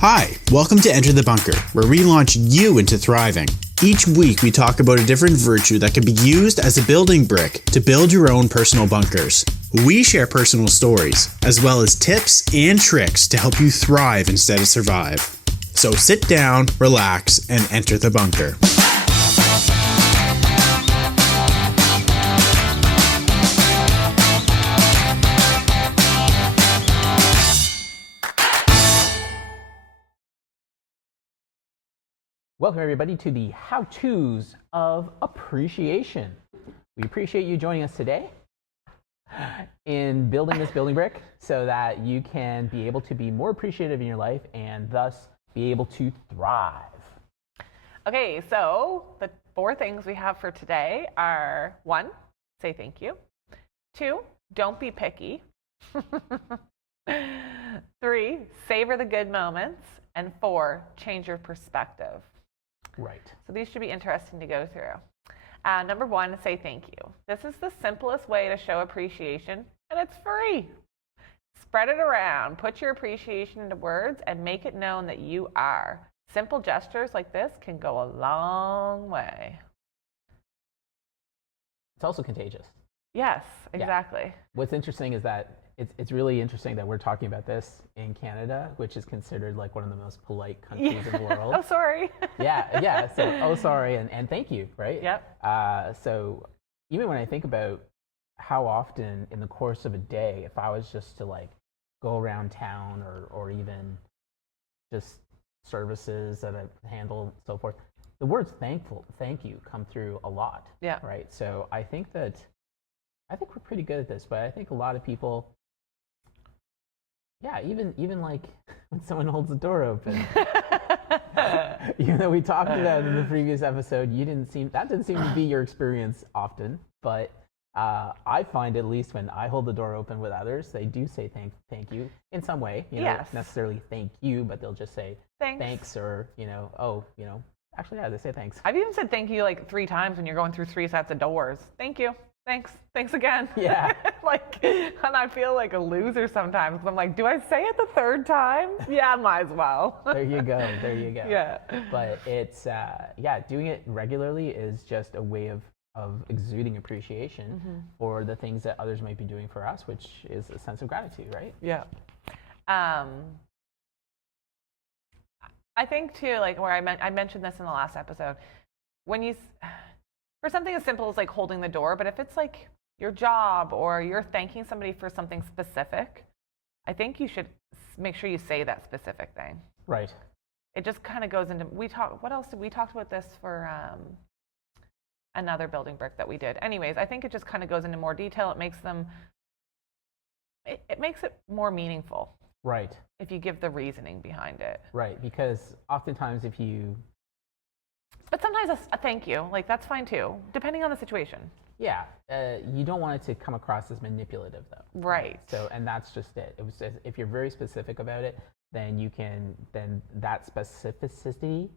Hi, welcome to Enter the Bunker, where we launch you into thriving. Each week we talk about a different virtue that can be used as a building brick to build your own personal bunkers. We share personal stories, as well as tips and tricks to help you thrive instead of survive. So sit down, relax, and enter the bunker. Welcome everybody to the how-tos of appreciation. We appreciate you joining us today in building this building brick so that you can be able to be more appreciative in your life and thus be able to thrive. Okay, so the 4 things we have for today are 1, say thank you. 2, don't be picky. 3, savor the good moments. And 4, change your perspective. Right. So these should be interesting to go through. Number 1, say thank you. This is the simplest way to show appreciation, and it's free. Spread it around. Put your appreciation into words and make it known that you are. Simple gestures like this can go a long way. It's also contagious. Yes, exactly. Yeah. What's interesting is that it's really interesting that we're talking about this in Canada, which is considered like one of the most polite countries in the world. Oh, sorry. Yeah. So, sorry, and thank you, right? Yep. So even when I think about how often in the course of a day, if I was just to like go around town or even just services that I handle and so forth, the words thank you come through a lot. Yeah. Right. So I think we're pretty good at this, but I think a lot of people, yeah, even like when someone holds the door open, even though we talked about it in the previous episode, that didn't seem to be your experience often, but I find at least when I hold the door open with others, they do say thank you in some way. Not necessarily thank you, but they'll just say thanks or, actually, yeah, they say thanks. I've even said thank you like 3 times when you're going through 3 sets of doors. Thank you. Thanks again. Yeah. And I feel like a loser sometimes. I'm like, do I say it the 3rd time? Yeah, might as well. There you go. Yeah. But it's, doing it regularly is just a way of exuding appreciation for the things that others might be doing for us, which is a sense of gratitude, right? Yeah. I think too, like where I mentioned this in the last episode, for something as simple as like holding the door, but if it's like your job or you're thanking somebody for something specific, I think you should make sure you say that specific thing. Right. It just kind of goes into, what else did we talk about this for another building brick that we did. Anyways, I think it just kind of goes into more detail. It makes it more meaningful. Right. If you give the reasoning behind it. Right, because oftentimes But sometimes a thank you, like that's fine too, depending on the situation. Yeah, you don't want it to come across as manipulative though. Right. So, and that's just it. If you're very specific about it, then that specificity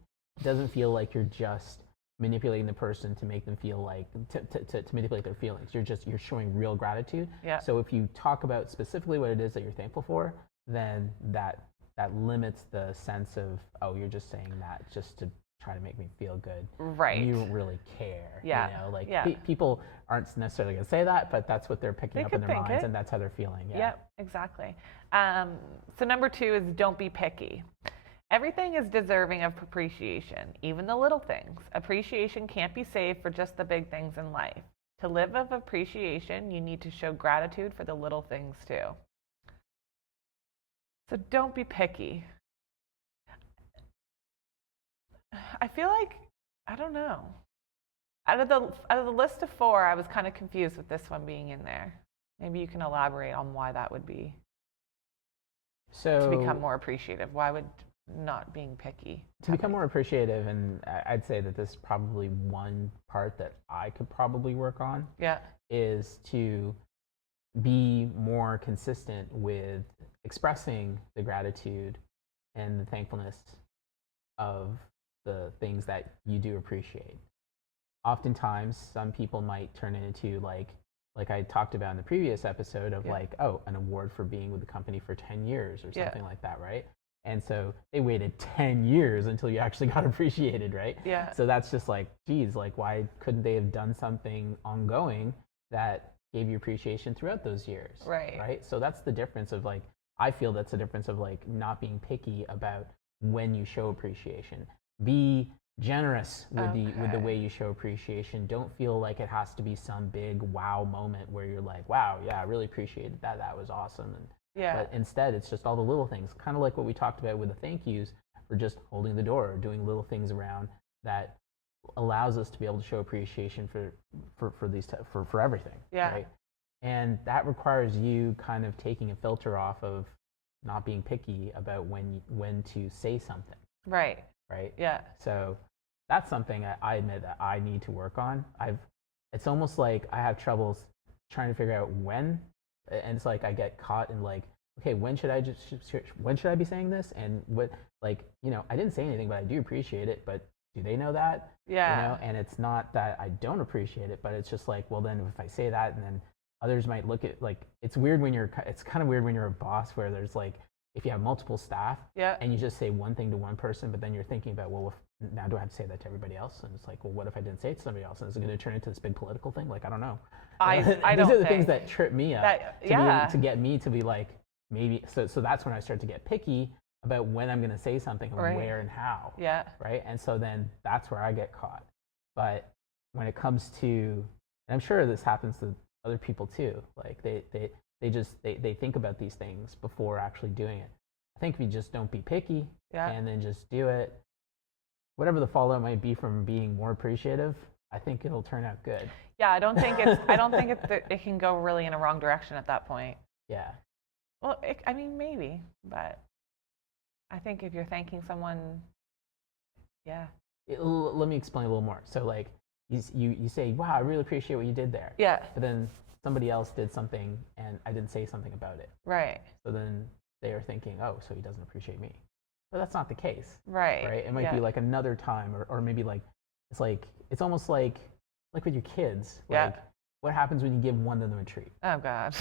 doesn't feel like you're just manipulating the person to make them feel like, to manipulate their feelings. You're showing real gratitude. Yeah. So if you talk about specifically what it is that you're thankful for, then that limits the sense of, oh, you're just saying that just to try to make me feel good. Right. And you don't really care. Yeah. People aren't necessarily going to say that, but that's what they're picking up in their minds, and that's how they're feeling. Yeah. Yep, exactly. So number 2 is don't be picky. Everything is deserving of appreciation, even the little things. Appreciation can't be saved for just the big things in life. To live with appreciation, you need to show gratitude for the little things too. So don't be picky. I feel like, I don't know. Out of the list of 4, I was kind of confused with this one being in there. Maybe you can elaborate on why that would be. So to become more appreciative, why would not being picky? To become more appreciative, and I'd say that this is probably one part that I could probably work on. Yeah. Is to be more consistent with expressing the gratitude and the thankfulness of the things that you do appreciate. Oftentimes, some people might turn it into like I talked about in the previous episode of an award for being with the company for 10 years or something like that, right? And so they waited 10 years until you actually got appreciated, right? Yeah. So that's just like, geez, like why couldn't they have done something ongoing that gave you appreciation throughout those years? Right. Right. So that's the difference of like, I feel that's the difference of like not being picky about when you show appreciation. Be generous with the way you show appreciation. Don't feel like it has to be some big wow moment where you're like, wow, yeah, I really appreciated that. That was awesome. And but instead, it's just all the little things, kind of like what we talked about with the thank yous, for just holding the door or doing little things around that allows us to be able to show appreciation for everything. Yeah. Right? And that requires you kind of taking a filter off of not being picky about when to say something. Right. Right. Yeah. So that's something I admit that I need to work on. It's almost like I have troubles trying to figure out when. And it's like I get caught in like, okay, when should I be saying this? And what, like, I didn't say anything, but I do appreciate it. But do they know that? Yeah. And it's not that I don't appreciate it, but it's just like, well, then if I say that, and then others might look at like, it's kind of weird when you're a boss where there's like, if you have multiple staff, and you just say one thing to one person, but then you're thinking about, well, now do I have to say that to everybody else? And it's like, well, what if I didn't say it to somebody else? And is it going to turn into this big political thing? Like, I don't know. I These don't are the think things that trip me up to get me to be like, maybe. So that's when I start to get picky about when I'm going to say something and where and how. Yeah. Right. And so then that's where I get caught. But when it comes to, and I'm sure this happens to other people too, like they think about these things before actually doing it. I think if you just don't be picky and then just do it, whatever the fallout might be from being more appreciative, I think it'll turn out good. Yeah, I don't think it can go really in a wrong direction at that point. Yeah. Well, maybe, but I think if you're thanking someone, yeah. Let me explain a little more. So like you say, wow, I really appreciate what you did there. Yeah. But then somebody else did something and I didn't say something about it. Right. So then they are thinking, oh, so he doesn't appreciate me. But that's not the case. Right. Right. It might be like another time, or maybe like it's almost like with your kids. Like what happens when you give one of them a treat? Oh God.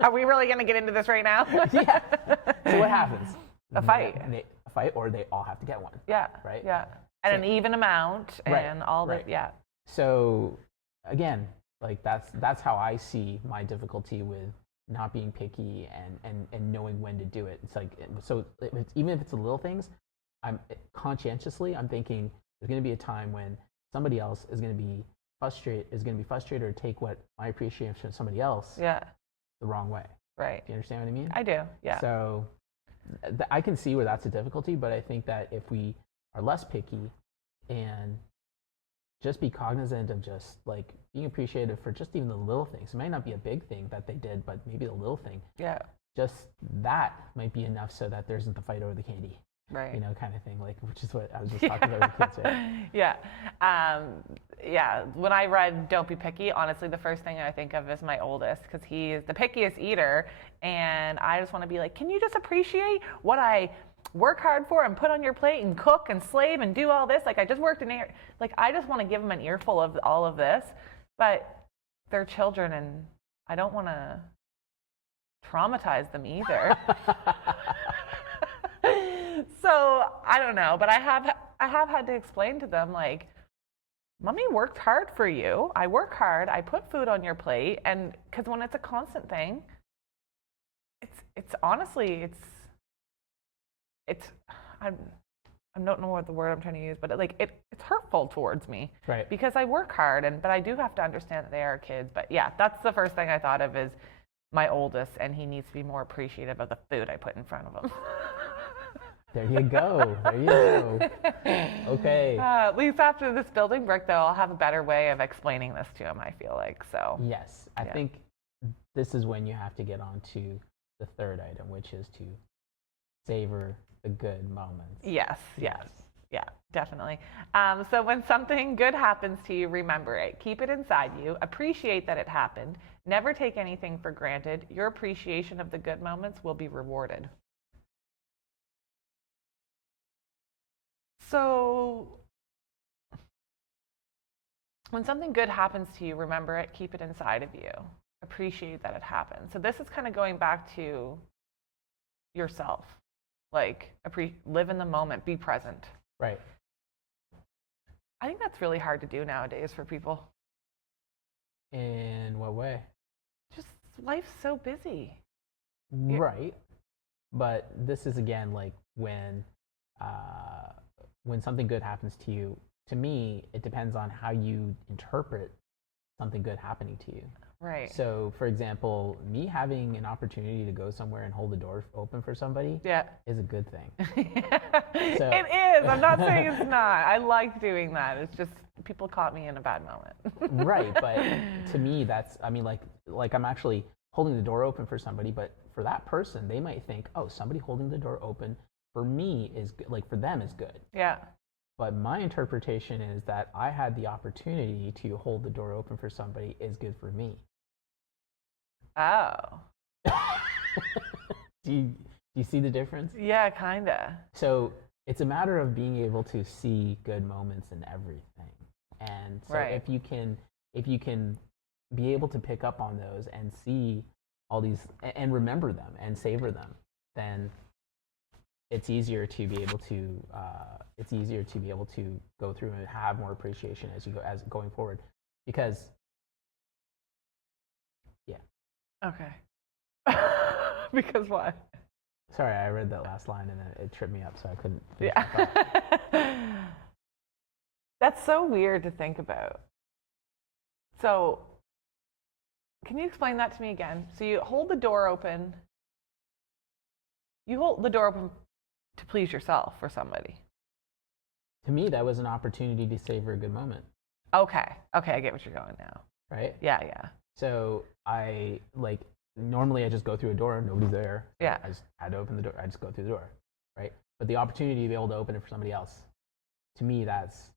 Are we really gonna get into this right now? Yeah. So what happens? A fight. A fight, or they all have to get one. Yeah. Right. Yeah. And an even amount, and all that. Right. Yeah. So again, like that's how I see my difficulty with not being picky and knowing when to do it. It's like, so even if it's the little things, I'm thinking there's going to be a time when somebody else is going to be frustrated or take what my appreciation from somebody else the wrong way. Right. Do you understand what I mean? I do. Yeah. So I can see where that's a difficulty, but I think that if we are less picky and just be cognizant of just like being appreciative for just even the little things. It might not be a big thing that they did, but maybe the little thing. Yeah. Just that might be enough so that there isn't the fight over the candy. Right. Kind of thing, like, which is what I was just talking about with kids, right? Yeah. Yeah. When I read Don't Be Picky, honestly, the first thing I think of is my oldest, because he is the pickiest eater. And I just want to be like, can you just appreciate what I work hard for and put on your plate and cook and slave and do all this? Like, I just worked I just want to give them an earful of all of this, but they're children and I don't want to traumatize them either. So I don't know, but I have had to explain to them, like, Mommy worked hard for you. I work hard. I put food on your plate. And because when it's a constant thing, it's honestly, I don't know what the word I'm trying to use, but it's hurtful towards me. Right. Because I work hard, but I do have to understand that they are kids. But yeah, that's the first thing I thought of is my oldest, and he needs to be more appreciative of the food I put in front of him. There you go. Okay. At least after this building brick, though, I'll have a better way of explaining this to him, I feel like. So. Yes. I think this is when you have to get on to the third item, which is to savor the good moments. Yes. Yeah, definitely. So when something good happens to you, remember it. Keep it inside you. Appreciate that it happened. Never take anything for granted. Your appreciation of the good moments will be rewarded. So when something good happens to you, remember it. Keep it inside of you. Appreciate that it happened. So this is kind of going back to yourself. Like, live in the moment, be present. Right. I think that's really hard to do nowadays for people. In what way? Just life's so busy. Right. But this is again like when something good happens to you. To me, it depends on how you interpret something good happening to you. Right. So, for example, me having an opportunity to go somewhere and hold the door open for somebody is a good thing. So, it is. I'm not saying it's not. I like doing that. It's just people caught me in a bad moment. Right. But to me, that's, I mean, like I'm actually holding the door open for somebody, but for that person, they might think, oh, somebody holding the door open for me is good, like for them is good. Yeah. But my interpretation is that I had the opportunity to hold the door open for somebody is good for me. Oh. Do you see the difference? Yeah, kinda. So it's a matter of being able to see good moments in everything. And so if you can be able to pick up on those and see all these and remember them and savor them, then it's easier to be able to go through and have more appreciation as going forward. Because Okay. Because what? Sorry, I read that last line and then it tripped me up, so I couldn't finish Yeah. That's so weird to think about. So, can you explain that to me again? So you hold the door open. You hold the door open to please yourself or somebody. To me, that was an opportunity to savor a good moment. Okay, I get what you're going now. Right? Yeah. So normally I just go through a door, nobody's there. Yeah. I just had to open the door. I just go through the door, right? But the opportunity to be able to open it for somebody else, to me, that's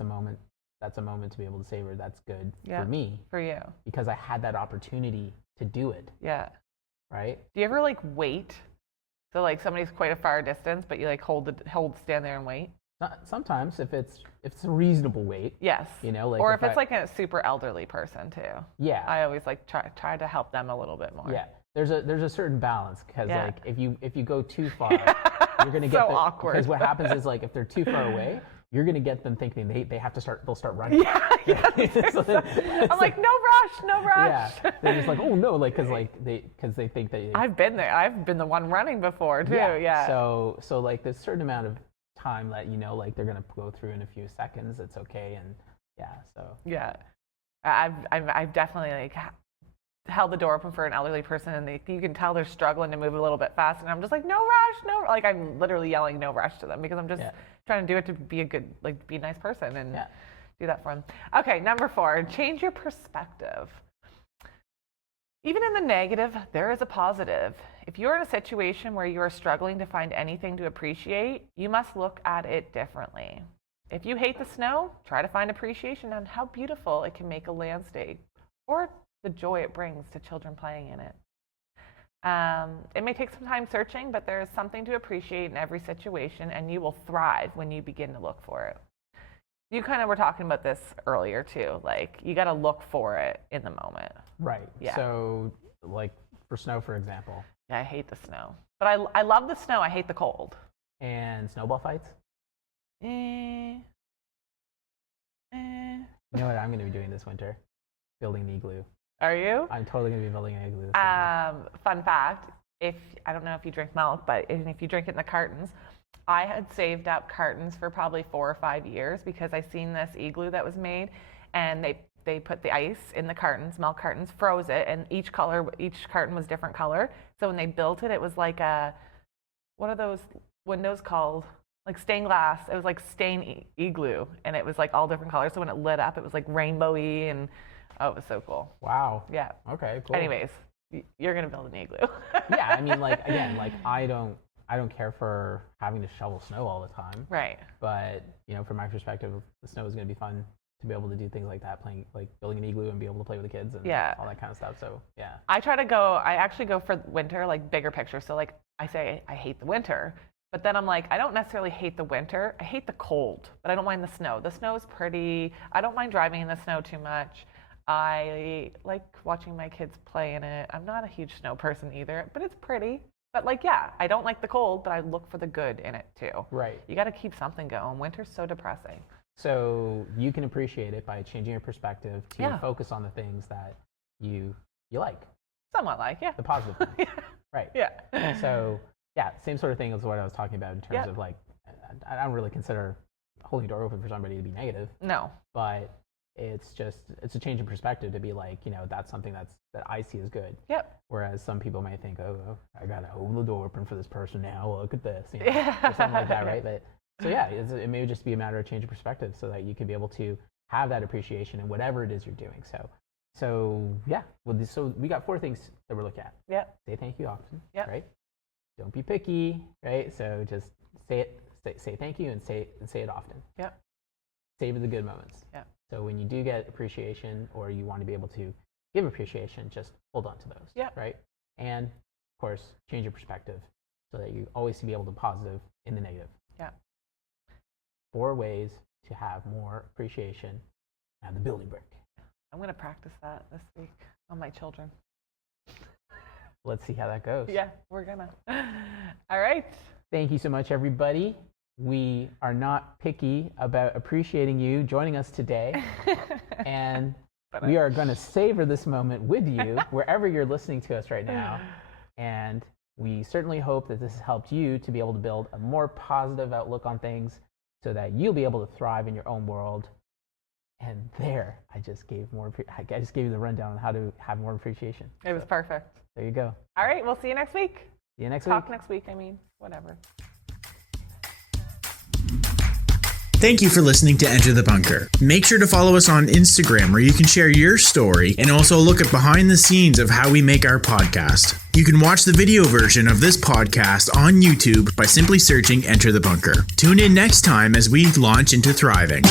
a moment. That's a moment to be able to savor. That's good for me. For you. Because I had that opportunity to do it. Yeah. Right? Do you ever wait? So somebody's quite a far distance, but you stand there and wait? Sometimes if it's a reasonable wait. Yes. Or if it's a super elderly person too. Yeah. I always try to help them a little bit more. Yeah. There's a certain balance because if you go too far, you're gonna get so awkward. Because what happens is if they're too far away, you're gonna get them thinking they'll start running. Yeah. I'm like, no rush. Yeah. They're just like, oh no, because they think that. I've been there. I've been the one running before too. Yeah. So there's a certain amount of time that they're gonna go through in a few seconds. It's okay, and so. Yeah. I've definitely held the door open for an elderly person, and you can tell they're struggling to move a little bit fast, and I'm just like, no rush. I'm literally yelling no rush to them because I'm just trying to do it to be be a nice person and do that for them. Okay, number 4, change your perspective. Even in the negative, there is a positive. If you're in a situation where you are struggling to find anything to appreciate, you must look at it differently. If you hate the snow, try to find appreciation on how beautiful it can make a landscape or the joy it brings to children playing in it. It may take some time searching, but there is something to appreciate in every situation, and you will thrive when you begin to look for it. You kind of were talking about this earlier too. You got to look for it in the moment. Right. Yeah. So, for snow, for example. Yeah, I hate the snow, but I love the snow. I hate the cold. And snowball fights. You know what I'm going to be doing this winter? Building an igloo. Are you? I'm totally going to be building an igloo this winter. Fun fact: I don't know if you drink milk, but if you drink it in the cartons. I had saved up cartons for probably 4 or 5 years because I seen this igloo that was made, and they put the ice in the cartons, milk cartons, froze it, and each carton was different color. So when they built it, it was like what are those windows called? Like stained glass. It was like stained igloo, and it was all different colors. So when it lit up, it was rainbowy, and it was so cool. Wow. Yeah. Okay. Cool. Anyways, you're gonna build an igloo. Yeah. I mean, again, I don't care for having to shovel snow all the time. Right. But, from my perspective, the snow is going to be fun to be able to do things like that, building an igloo and be able to play with the kids and all that kind of stuff. So, yeah. I actually go for winter, bigger picture. So, I say I hate the winter, but then I'm I don't necessarily hate the winter. I hate the cold, but I don't mind the snow. The snow is pretty. I don't mind driving in the snow too much. I like watching my kids play in it. I'm not a huge snow person either, but it's pretty. But like, yeah, I don't like the cold, but I look for the good in it too. Right. You got to keep something going. Winter's so depressing. So you can appreciate it by changing your perspective to Yeah. focus on the things that you like, Somewhat like, yeah. the positive things. Yeah. Right. Yeah. So yeah, same sort of thing as what I was talking about in terms of like, I don't really consider holding the door open for somebody to be negative, No. but it's a change in perspective to be like, that's something that I see as good. Yep. Whereas some people may think, oh, I gotta hold the door open for this person now. Look at this, Yeah. or something like that, right? But so yeah, it may just be a matter of change of perspective, so that you can be able to have that appreciation in whatever it is you're doing. So yeah. Well, so we got 4 things that we're looking at. Yep. Say thank you often. Yep. Right. Don't be picky. Right. So just say it. Say thank you and say it often. Yep. Savor the good moments. Yep. So when you do get appreciation, or you want to be able to give appreciation, just hold on to those. Yep. Right. And of course, change your perspective so that you always be able to positive in the negative. Yeah. 4 ways to have more appreciation and the building brick. I'm going to practice that this week on my children. Let's see how that goes. Yeah, we're going to. All right. Thank you so much, everybody. We are not picky about appreciating you joining us today. And we are going to savor this moment with you wherever you're listening to us right now. And we certainly hope that this has helped you to be able to build a more positive outlook on things so that you'll be able to thrive in your own world. And there, I just gave you the rundown on how to have more appreciation. It was perfect. There you go. All right, we'll see you next week. See you next Talk week. next week, whatever. Thank you for listening to Enter the Bunker. Make sure to follow us on Instagram, where you can share your story and also look at behind the scenes of how we make our podcast. You can watch the video version of this podcast on YouTube by simply searching Enter the Bunker. Tune in next time as we launch into thriving.